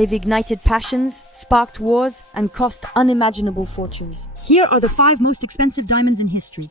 They've ignited passions, sparked wars, and cost unimaginable fortunes. Here are the 5 most expensive diamonds in history.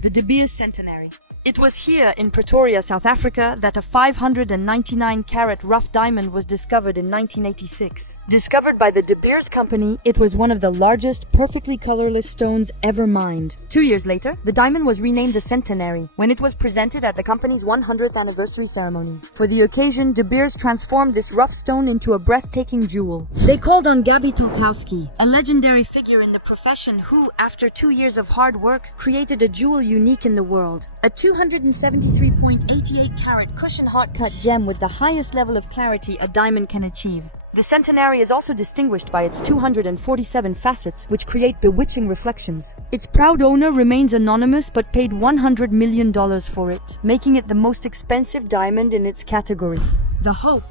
The De Beers Centenary. It was here in Pretoria, South Africa, that a 599-carat rough diamond was discovered in 1986. Discovered by the De Beers Company, it was one of the largest, perfectly colorless stones ever mined. 2 years later, the diamond was renamed the Centenary, when it was presented at the company's 100th anniversary ceremony. For the occasion, De Beers transformed this rough stone into a breathtaking jewel. They called on Gabby Tolkowski, a legendary figure in the profession who, after 2 years of hard work, created a jewel unique in the world. A 273.88-carat cushion hard-cut gem with the highest level of clarity a diamond can achieve. The Centenary is also distinguished by its 247 facets, which create bewitching reflections. Its proud owner remains anonymous but paid $100 million for it, making it the most expensive diamond in its category. The Hope.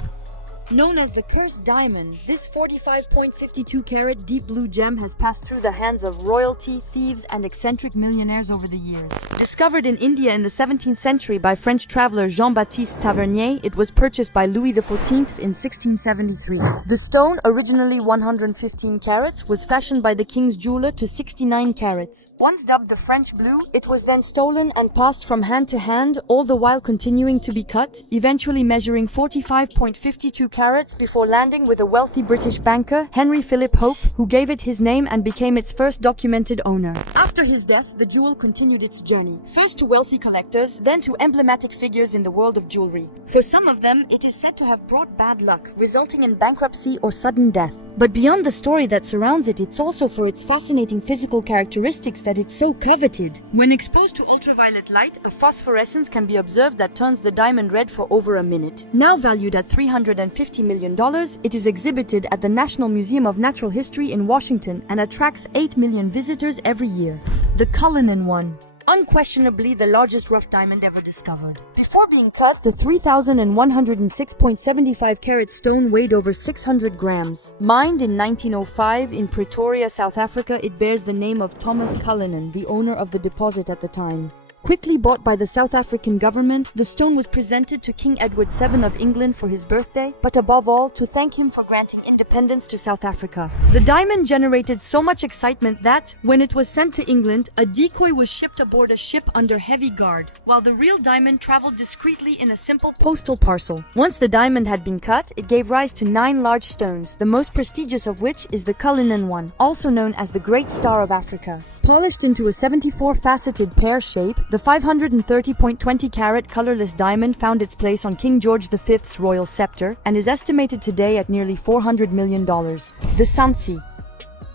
Known as the Cursed Diamond, this 45.52-carat deep blue gem has passed through the hands of royalty, thieves, and eccentric millionaires over the years. Discovered in India in the 17th century by French traveler Jean-Baptiste Tavernier, it was purchased by Louis XIV in 1673. The stone, originally 115 carats, was fashioned by the king's jeweler to 69 carats. Once dubbed the French blue, it was then stolen and passed from hand to hand, all the while continuing to be cut, eventually measuring 45.52 carats before landing with a wealthy British banker, Henry Philip Hope, who gave it his name and became its first documented owner. After his death, the jewel continued its journey, first to wealthy collectors, then to emblematic figures in the world of jewelry. For some of them, it is said to have brought bad luck, resulting in bankruptcy or sudden death. But beyond the story that surrounds it, it's also for its fascinating physical characteristics that it's so coveted. When exposed to ultraviolet light, a phosphorescence can be observed that turns the diamond red for over a minute. Now valued at $350 million, it is exhibited at the National Museum of Natural History in Washington and attracts 8 million visitors every year. The Cullinan I. Unquestionably the largest rough diamond ever discovered. Before being cut, the 3,106.75-carat stone weighed over 600 grams. Mined in 1905 in Pretoria, South Africa, it bears the name of Thomas Cullinan, the owner of the deposit at the time. Quickly bought by the South African government, the stone was presented to King Edward VII of England for his birthday, but above all, to thank him for granting independence to South Africa. The diamond generated so much excitement that, when it was sent to England, a decoy was shipped aboard a ship under heavy guard, while the real diamond traveled discreetly in a simple postal parcel. Once the diamond had been cut, it gave rise to 9 large stones, the most prestigious of which is the Cullinan I, also known as the Great Star of Africa. Polished into a 74-faceted pear shape, the 530.20-carat colorless diamond found its place on King George V's royal scepter and is estimated today at nearly $400 million. The Sancy.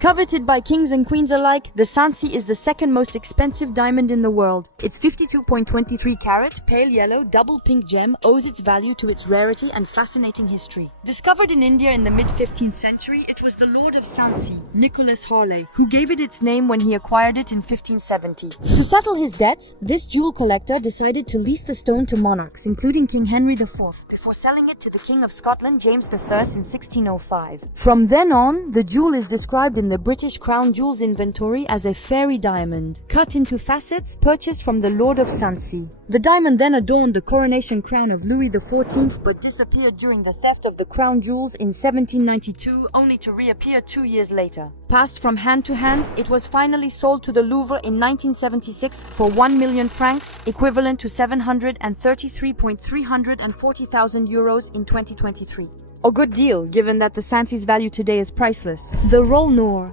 Coveted by kings and queens alike, the Sancy is the second most expensive diamond in the world. Its 52.23-carat, pale yellow, double pink gem owes its value to its rarity and fascinating history. Discovered in India in the mid-15th century, it was the Lord of Sancy, Nicholas Harley, who gave it its name when he acquired it in 1570. To settle his debts, this jewel collector decided to lease the stone to monarchs, including King Henry IV, before selling it to the King of Scotland, James I, in 1605. From then on, the jewel is described in the British Crown Jewels inventory as a fairy diamond, cut into facets purchased from the Lord of Sancy. The diamond then adorned the coronation crown of Louis XIV, but disappeared during the theft of the crown jewels in 1792, only to reappear 2 years later. Passed from hand to hand, it was finally sold to the Louvre in 1976 for 1 million francs, equivalent to 733,340,000 euros in 2023. A good deal, given that the Sancy's value today is priceless. The Koh-i-Noor.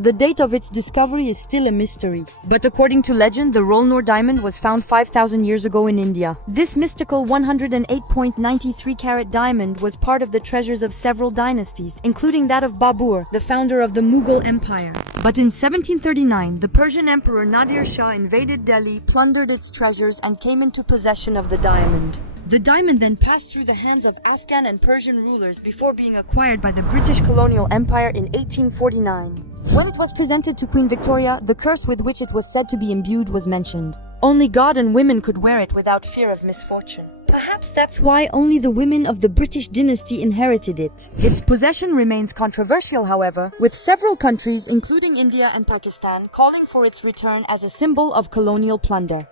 The date of its discovery is still a mystery, but according to legend, the Koh-i-Noor diamond was found 5,000 years ago in India. This mystical 108.93-carat diamond was part of the treasures of several dynasties, including that of Babur, the founder of the Mughal Empire. But in 1739, the Persian Emperor Nadir Shah invaded Delhi, plundered its treasures, and came into possession of the diamond. The diamond then passed through the hands of Afghan and Persian rulers before being acquired by the British colonial empire in 1849. When it was presented to Queen Victoria, the curse with which it was said to be imbued was mentioned. Only God and women could wear it without fear of misfortune. Perhaps that's why only the women of the British dynasty inherited it. Its possession remains controversial, however, with several countries, including India and Pakistan, calling for its return as a symbol of colonial plunder.